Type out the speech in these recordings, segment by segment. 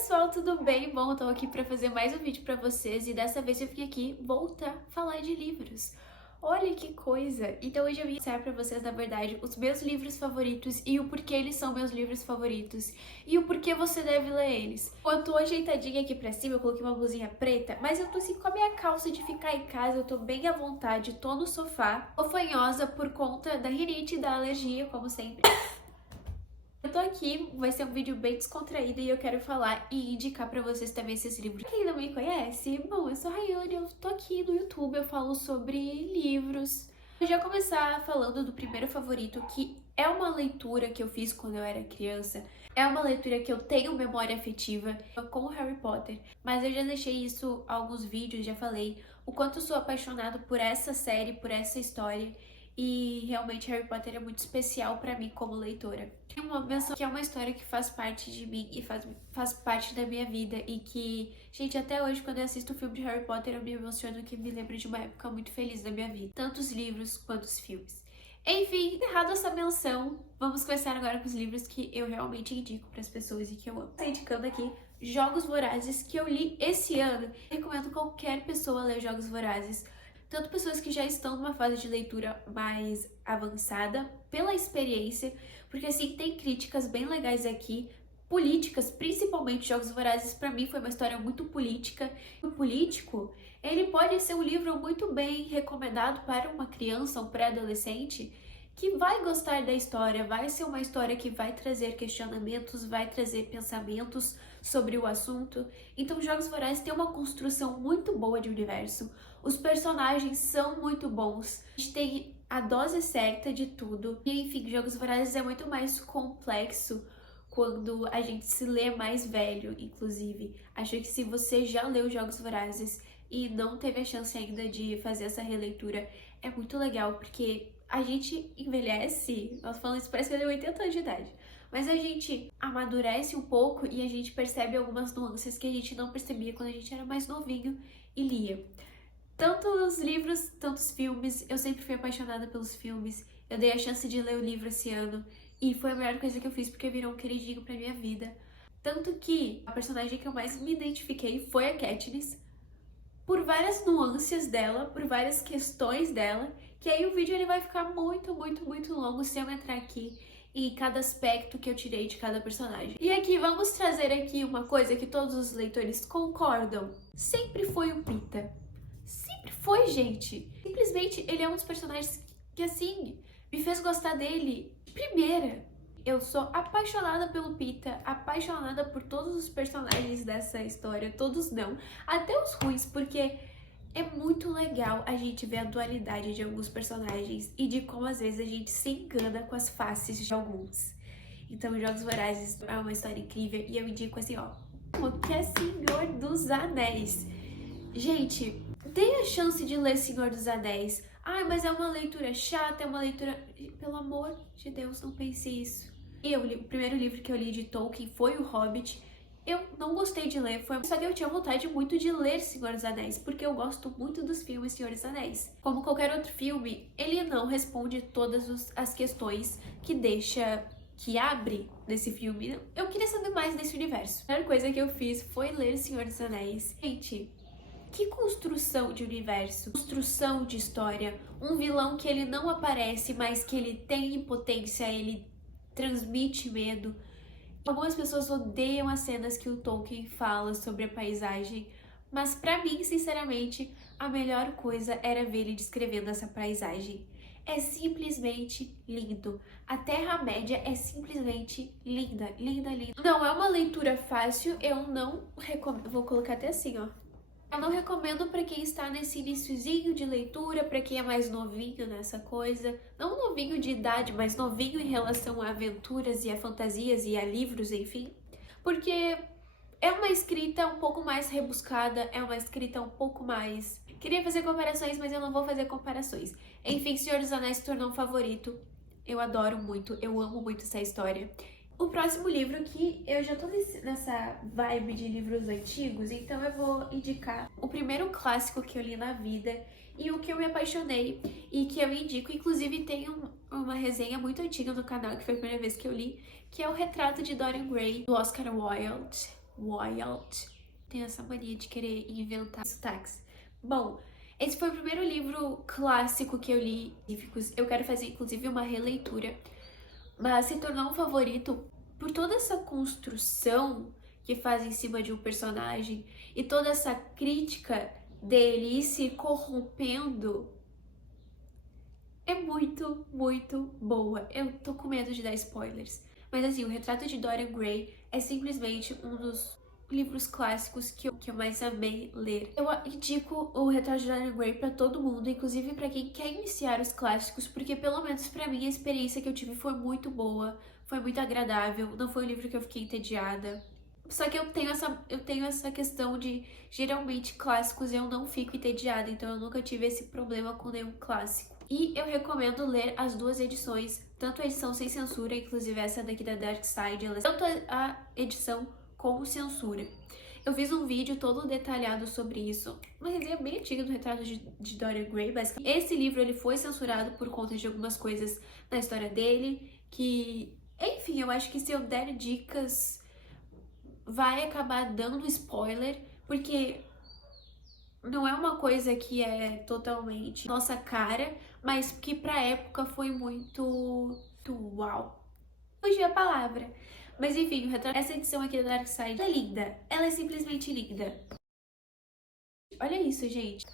pessoal, tudo bem? Bom, eu tô aqui pra fazer mais um vídeo pra vocês e dessa vez eu vim aqui voltar a falar de livros. Olha que coisa! Então hoje eu vim mostrar pra vocês, na verdade, os meus livros favoritos e o porquê eles são meus livros favoritos e o porquê você deve ler eles. Eu tô ajeitadinha aqui pra cima, eu coloquei uma blusinha preta, mas eu tô assim com a minha calça de ficar em casa, eu tô bem à vontade, tô no sofá, tô fanhosa por conta da rinite e da alergia, como sempre. Eu tô aqui, vai ser um vídeo bem descontraído e eu quero falar e indicar pra vocês também esses livros. Quem não me conhece, bom, eu sou a Rayane, eu tô aqui no YouTube, eu falo sobre livros. Eu já começar falando do primeiro favorito, que é uma leitura que eu fiz quando eu era criança. É uma leitura que eu tenho memória afetiva com Harry Potter, mas eu já deixei isso em alguns vídeos, já falei o quanto eu sou apaixonado por essa série, por essa história. E realmente Harry Potter é muito especial pra mim como leitora. Tem uma menção que é uma história que faz parte de mim e faz parte da minha vida e que, gente, até hoje quando eu assisto o filme de Harry Potter eu me emociono, que me lembra de uma época muito feliz da minha vida. Tanto os livros quanto os filmes. Enfim, encerrado essa menção, vamos começar agora com os livros que eu realmente indico para as pessoas e que eu amo. Estou indicando aqui Jogos Vorazes, que eu li esse ano. Recomendo qualquer pessoa ler Jogos Vorazes. Tanto pessoas que já estão numa fase de leitura mais avançada, pela experiência, porque assim, tem críticas bem legais aqui, políticas, principalmente Jogos Vorazes, pra mim foi uma história muito política. O político, ele pode ser um livro muito bem recomendado para uma criança, um pré-adolescente, que vai gostar da história, vai ser uma história que vai trazer questionamentos, vai trazer pensamentos sobre o assunto. Então, Jogos Vorazes tem uma construção muito boa de universo. Os personagens são muito bons. A gente tem a dose certa de tudo. E, enfim, Jogos Vorazes é muito mais complexo quando a gente se lê mais velho, inclusive. Acho que se você já leu Jogos Vorazes e não teve a chance ainda de fazer essa releitura, é muito legal, porque a gente envelhece, nós falamos isso, parece que eu tenho 80 anos de idade, mas a gente amadurece um pouco e a gente percebe algumas nuances que a gente não percebia quando a gente era mais novinho e lia. Tanto os livros, tanto os filmes, eu sempre fui apaixonada pelos filmes, eu dei a chance de ler o livro esse ano e foi a melhor coisa que eu fiz porque virou um queridinho pra minha vida. Tanto que a personagem que eu mais me identifiquei foi a Katniss, por várias nuances dela, por várias questões dela, que aí o vídeo ele vai ficar muito longo se eu entrar aqui em cada aspecto que eu tirei de cada personagem. E aqui vamos trazer aqui uma coisa que todos os leitores concordam. Sempre foi o Pita. Sempre foi, gente. Simplesmente ele é um dos personagens que assim, me fez gostar dele de primeira. Eu sou apaixonada pelo Pita, apaixonada por todos os personagens dessa história, todos não, até os ruins, porque é muito legal a gente ver a dualidade de alguns personagens e de como às vezes a gente se engana com as faces de alguns. Então, Jogos Vorazes é uma história incrível e eu indico assim, ó, o que é Senhor dos Anéis. Gente, dê a chance de ler Senhor dos Anéis. Ai, mas é uma leitura chata, é uma leitura... Pelo amor de Deus, não pense isso. O primeiro livro que eu li de Tolkien foi O Hobbit. Eu não gostei de ler, só que eu tinha vontade muito de ler Senhor dos Anéis, porque eu gosto muito dos filmes Senhor dos Anéis. Como qualquer outro filme, ele não responde todas as questões que abre nesse filme. Eu queria saber mais desse universo. A primeira coisa que eu fiz foi ler Senhor dos Anéis. Gente, que construção de universo, construção de história, um vilão que ele não aparece, mas que ele tem impotência, ele transmite medo. Algumas pessoas odeiam as cenas que o Tolkien fala sobre a paisagem, mas pra mim, sinceramente, a melhor coisa era ver ele descrevendo essa paisagem. É simplesmente lindo. A Terra-média é simplesmente linda, linda, linda. Não é uma leitura fácil, eu não recomendo. Vou colocar até assim, ó. Eu não recomendo para quem está nesse iniciozinho de leitura, para quem é mais novinho nessa coisa. Não novinho de idade, mas novinho em relação a aventuras e a fantasias e a livros, enfim. Porque é uma escrita um pouco mais rebuscada, é uma escrita um pouco mais... Queria fazer comparações, mas eu não vou fazer comparações. Enfim, Senhor dos Anéis se tornou um favorito. Eu adoro muito, eu amo muito essa história. O próximo livro que eu já tô nessa vibe de livros antigos, então eu vou indicar o primeiro clássico que eu li na vida e o que eu me apaixonei e que eu indico. Inclusive tem uma resenha muito antiga no canal, que foi a primeira vez que eu li, que é o Retrato de Dorian Gray, do Oscar Wilde. Wild. Tem essa mania de querer inventar sotaques. Bom, esse foi o primeiro livro clássico que eu li. Eu quero fazer, inclusive, uma releitura. Mas se tornou um favorito por toda essa construção que faz em cima de um personagem e toda essa crítica dele ir se corrompendo. É muito, muito boa. Eu tô com medo de dar spoilers. Mas assim, o Retrato de Dorian Gray é simplesmente um dos livros clássicos que eu mais amei ler. Eu indico o Retrato de Dorian Gray pra todo mundo, inclusive pra quem quer iniciar os clássicos, porque pelo menos pra mim a experiência que eu tive foi muito boa, foi muito agradável, não foi um livro que eu fiquei entediada. Só que eu tenho essa questão de, geralmente, clássicos eu não fico entediada, então eu nunca tive esse problema com nenhum clássico. E eu recomendo ler as duas edições, tanto a edição sem censura, inclusive essa daqui da Dark Side, tanto a edição com censura. Eu fiz um vídeo todo detalhado sobre isso, uma resenha bem antiga do Retrato de Dorian Gray, basicamente. Esse livro ele foi censurado por conta de algumas coisas na história dele, que, enfim, eu acho que se eu der dicas vai acabar dando spoiler, porque não é uma coisa que é totalmente nossa cara, mas que pra época foi muito uau. Fugiu a palavra. Mas enfim, essa edição aqui da Dark Side é linda. Ela é simplesmente linda. Olha isso, gente.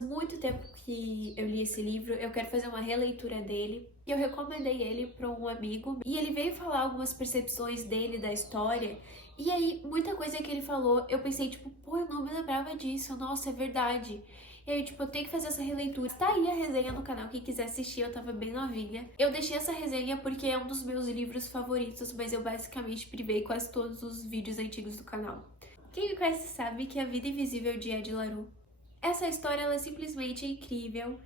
Muito tempo que eu li esse livro, eu quero fazer uma releitura dele. E eu recomendei ele para um amigo. E ele veio falar algumas percepções dele da história. E aí, muita coisa que ele falou, eu pensei, tipo, pô, eu não me lembrava disso. Nossa, é verdade. E aí, tipo, eu tenho que fazer essa releitura. Tá aí a resenha no canal, quem quiser assistir, eu tava bem novinha. Eu deixei essa resenha porque é um dos meus livros favoritos, mas eu basicamente privei quase todos os vídeos antigos do canal. Quem me conhece sabe que A Vida Invisível de Ed La Rue. Essa história ela é simplesmente incrível.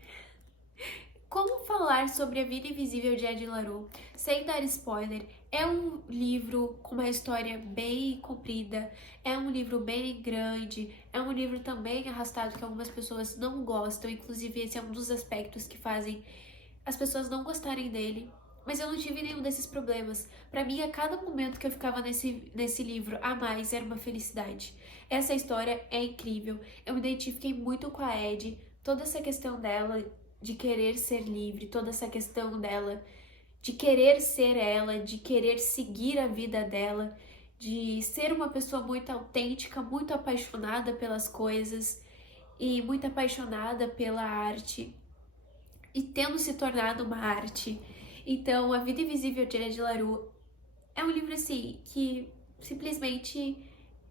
Como falar sobre A Vida Invisível de Ed La Rue sem dar spoiler? É um livro com uma história bem comprida, é um livro bem grande, é um livro também arrastado que algumas pessoas não gostam, inclusive esse é um dos aspectos que fazem as pessoas não gostarem dele. Mas eu não tive nenhum desses problemas. Pra mim, a cada momento que eu ficava nesse livro a mais era uma felicidade. Essa história é incrível. Eu me identifiquei muito com a Ed. Toda essa questão dela de querer ser livre, toda essa questão dela de querer ser ela, de querer seguir a vida dela, de ser uma pessoa muito autêntica, muito apaixonada pelas coisas e muito apaixonada pela arte e tendo se tornado uma arte. Então, A Vida Invisível de Ed La Rue é um livro assim que simplesmente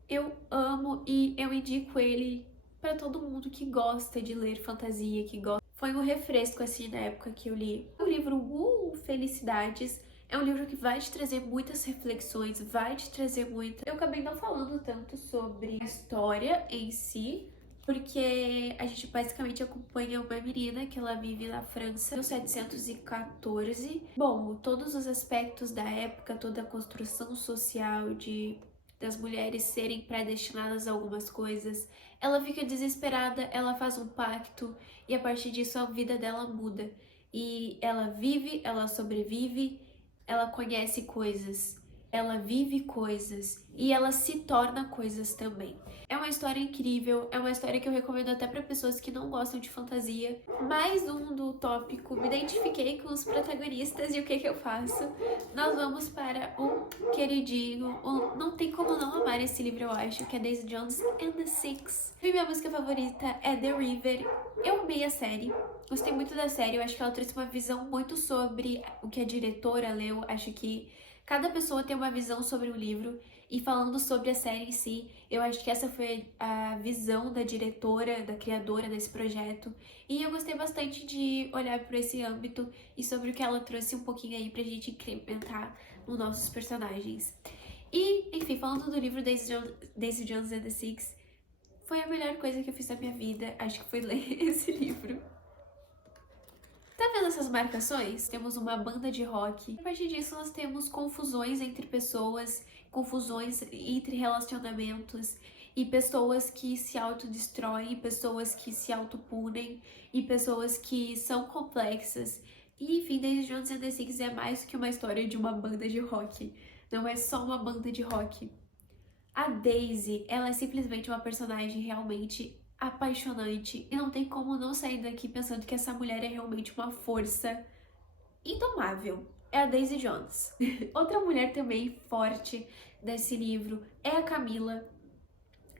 eu amo e eu indico ele para todo mundo que gosta de ler fantasia, que gosta. Foi um refresco assim na época que eu li. O livro Felicidades é um livro que vai te trazer muitas reflexões, vai te trazer muito. Eu acabei não falando tanto sobre a história em si, porque a gente basicamente acompanha uma menina que ela vive na França em 1714. Bom, todos os aspectos da época, toda a construção social das mulheres serem predestinadas a algumas coisas. Ela fica desesperada, ela faz um pacto e a partir disso a vida dela muda. E ela vive, ela sobrevive, ela conhece coisas, ela vive coisas e ela se torna coisas também. É uma história incrível, é uma história que eu recomendo até para pessoas que não gostam de fantasia. Mais um do tópico, me identifiquei com os protagonistas e o que eu faço? Nós vamos para o queridinho, não tem como não amar esse livro, eu acho, que é Daisy Jones and the Six. E minha música favorita é The River. Eu amei a série, gostei muito da série, eu acho que ela trouxe uma visão muito sobre o que a diretora leu, acho que cada pessoa tem uma visão sobre o livro. E falando sobre a série em si, eu acho que essa foi a visão da diretora, da criadora desse projeto. E eu gostei bastante de olhar por esse âmbito e sobre o que ela trouxe um pouquinho aí pra gente incrementar nos nossos personagens. E, enfim, falando do livro Daisy Jones and the Six, foi a melhor coisa que eu fiz na minha vida, acho que foi ler esse livro. Tá vendo essas marcações? Temos uma banda de rock. A partir disso, nós temos confusões entre pessoas, confusões entre relacionamentos e pessoas que se autodestroem, pessoas que se autopunem e pessoas que são complexas. E, enfim, Daisy Jones and the Six é mais que uma história de uma banda de rock. Não é só uma banda de rock. A Daisy, ela é simplesmente uma personagem realmente apaixonante e não tem como não sair daqui pensando que essa mulher é realmente uma força indomável. É a Daisy Jones. Outra mulher também forte desse livro é a Camila.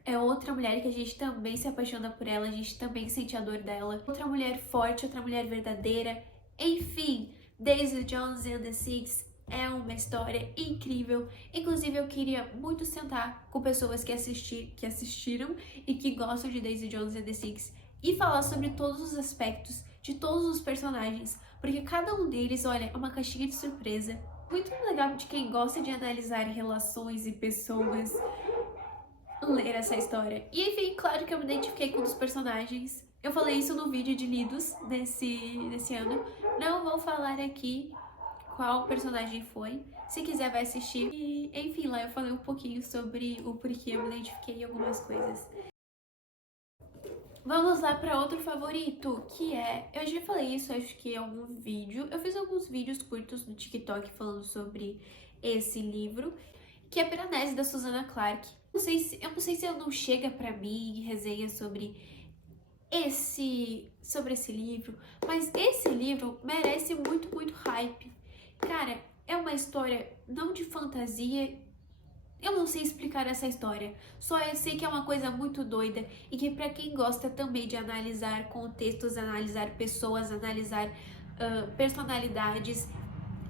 É outra mulher que a gente também se apaixona por ela, a gente também sente a dor dela. Outra mulher forte, outra mulher verdadeira. Enfim, Daisy Jones and the Six é uma história incrível. Inclusive, eu queria muito sentar com pessoas que assistiram e que gostam de Daisy Jones and the Six e falar sobre todos os aspectos de todos os personagens, porque cada um deles, olha, é uma caixinha de surpresa. Muito legal de quem gosta de analisar relações e pessoas ler essa história. E enfim, claro que eu me identifiquei com um dos personagens. Eu falei isso no vídeo de lidos desse ano. Não vou falar aqui qual personagem foi. Se quiser, vai assistir. E enfim, lá eu falei um pouquinho sobre o porquê eu me identifiquei em algumas coisas. Vamos lá para outro favorito, que é... Eu já falei isso, acho que em algum vídeo. Eu fiz alguns vídeos curtos no TikTok falando sobre esse livro, que é Piranesi, da Susanna Clarke. Eu não sei se não chega pra mim resenha sobre esse livro, mas esse livro merece muito, muito hype. Cara, é uma história não de fantasia. Eu não sei explicar essa história, só eu sei que é uma coisa muito doida e que pra quem gosta também de analisar contextos, analisar pessoas, analisar personalidades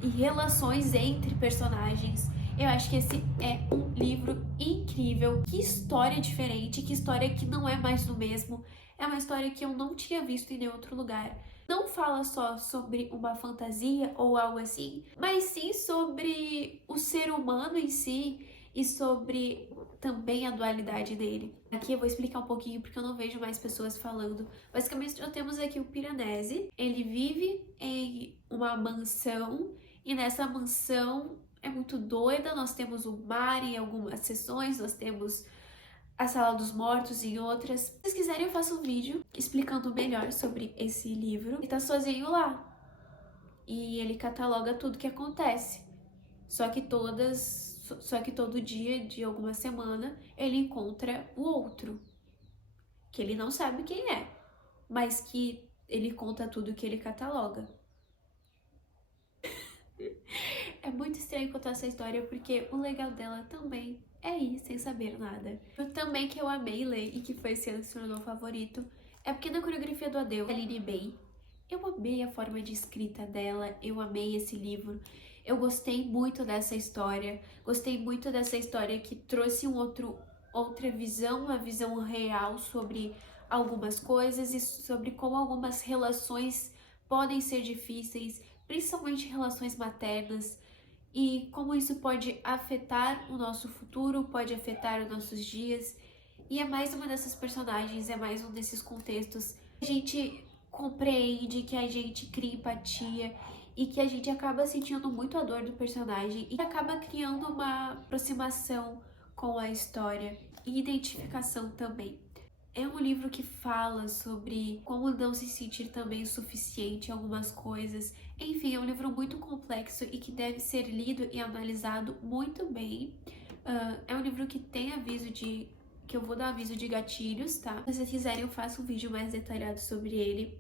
e relações entre personagens, eu acho que esse é um livro incrível. Que história diferente, que história que não é mais do mesmo. É uma história que eu não tinha visto em nenhum outro lugar. Não fala só sobre uma fantasia ou algo assim, mas sim sobre o ser humano em si e sobre também a dualidade dele. Aqui eu vou explicar um pouquinho porque eu não vejo mais pessoas falando. Basicamente, nós temos aqui o Piranesi. Ele vive em uma mansão e nessa mansão é muito doida. Nós temos o mar em algumas sessões, nós temos a Sala dos Mortos em outras. Se vocês quiserem, eu faço um vídeo explicando melhor sobre esse livro. Ele tá sozinho lá e ele cataloga tudo que acontece. Só que todo dia de alguma semana ele encontra o outro, que ele não sabe quem é, mas que ele conta tudo que ele cataloga. É muito estranho contar essa história porque o legal dela também é ir sem saber nada. Eu também que eu amei ler e que foi esse ano que se tornou favorito é porque na coreografia do Adeus, Aline Bay, eu amei a forma de escrita dela, eu amei esse livro. Eu gostei muito dessa história, gostei muito dessa história que trouxe outra visão, uma visão real sobre algumas coisas e sobre como algumas relações podem ser difíceis, principalmente relações maternas, e como isso pode afetar o nosso futuro, pode afetar os nossos dias. E é mais uma dessas personagens, é mais um desses contextos que a gente compreende, que a gente cria empatia e que a gente acaba sentindo muito a dor do personagem e acaba criando uma aproximação com a história e identificação também. É um livro que fala sobre como não se sentir também o suficiente em algumas coisas. Enfim, é um livro muito complexo e que deve ser lido e analisado muito bem. É um livro que tem que eu vou dar aviso de gatilhos, tá? Se vocês quiserem, eu faço um vídeo mais detalhado sobre ele.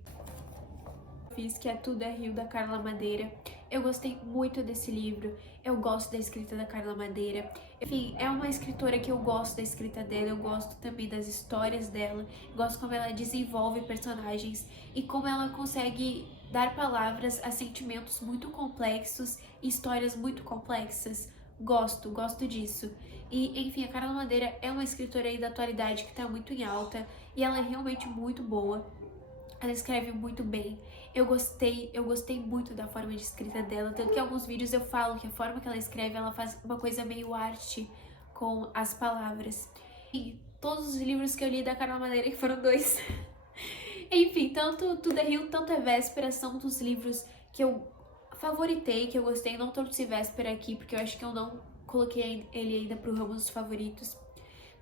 Que é Tudo é Rio, da Carla Madeira. Eu gostei muito desse livro, eu gosto da escrita da Carla Madeira. Enfim, é uma escritora que eu gosto da escrita dela, eu gosto também das histórias dela, gosto como ela desenvolve personagens e como ela consegue dar palavras a sentimentos muito complexos e histórias muito complexas. Gosto disso. E, enfim, a Carla Madeira é uma escritora aí da atualidade que tá muito em alta e ela é realmente muito boa. Ela escreve muito bem. Eu gostei muito da forma de escrita dela, tanto que em alguns vídeos eu falo que a forma que ela escreve, ela faz uma coisa meio arte com as palavras. E todos os livros que eu li da Carla Madeira, que foram 2. Enfim, tanto Tudo é Rio, tanto é Véspera, são dos livros que eu favoritei, que eu gostei. Não trouxe Véspera aqui, porque eu acho que eu não coloquei ele ainda pro ramo dos favoritos.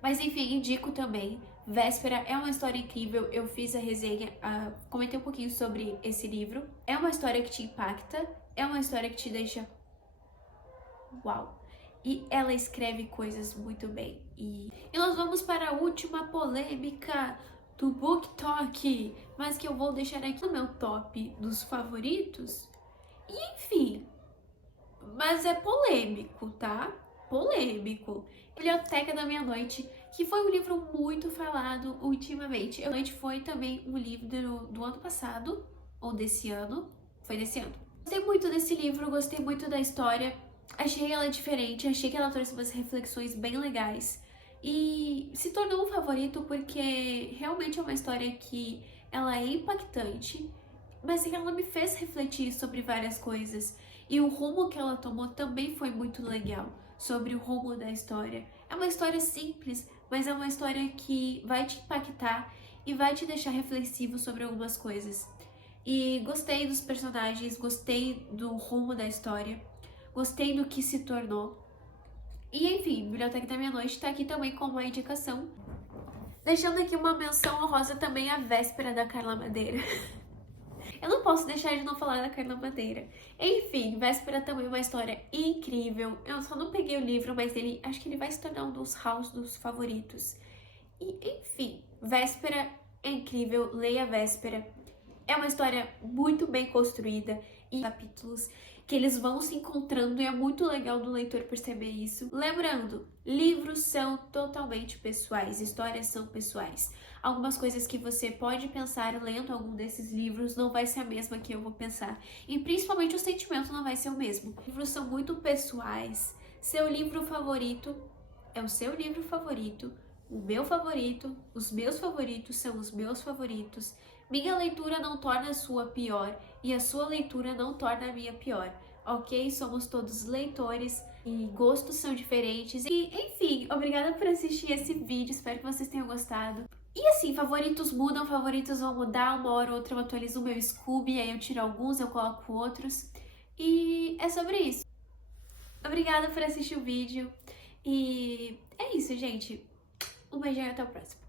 Mas enfim, indico também. Véspera é uma história incrível, eu fiz a resenha, comentei um pouquinho sobre esse livro. É uma história que te impacta, é uma história que te deixa... Uau! e ela escreve coisas muito bem. E nós vamos para a última polêmica do Book Talk, mas que eu vou deixar aqui no meu top dos favoritos. E enfim, mas é polêmico, tá? Polêmico. Biblioteca da Meia-Noite, que foi um livro muito falado ultimamente. A Noite foi também um livro do ano passado, ou desse ano. Foi desse ano. Gostei muito desse livro, gostei muito da história. Achei ela diferente, achei que ela trouxe umas reflexões bem legais. E se tornou um favorito porque realmente é uma história que ela é impactante, mas que ela me fez refletir sobre várias coisas. E o rumo que ela tomou também foi muito legal, sobre o rumo da história. É uma história simples, mas é uma história que vai te impactar e vai te deixar reflexivo sobre algumas coisas. E gostei dos personagens, gostei do rumo da história, gostei do que se tornou. E enfim, Biblioteca da Meia-Noite tá aqui também como uma indicação. Deixando aqui uma menção honrosa também à Véspera da Carla Madeira. Eu não posso deixar de não falar da Carla Madeira. Enfim, Véspera também é uma história incrível. Eu só não peguei o livro, mas acho que ele vai se tornar um dos house dos favoritos. E enfim, Véspera é incrível, leia Véspera. É uma história muito bem construída e capítulos que eles vão se encontrando e é muito legal do leitor perceber isso. Lembrando, livros são totalmente pessoais, histórias são pessoais. Algumas coisas que você pode pensar lendo algum desses livros não vai ser a mesma que eu vou pensar. E principalmente o sentimento não vai ser o mesmo. Livros são muito pessoais. Seu livro favorito é o seu livro favorito. O meu favorito, os meus favoritos são os meus favoritos. Minha leitura não torna a sua pior e a sua leitura não torna a minha pior, ok? Somos todos leitores e gostos são diferentes. E, enfim, obrigada por assistir esse vídeo, espero que vocês tenham gostado. E assim, favoritos mudam, favoritos vão mudar, uma hora ou outra eu atualizo o meu Scooby, aí eu tiro alguns, eu coloco outros. E é sobre isso. Obrigada por assistir o vídeo e é isso, gente. Um beijão e até o próximo.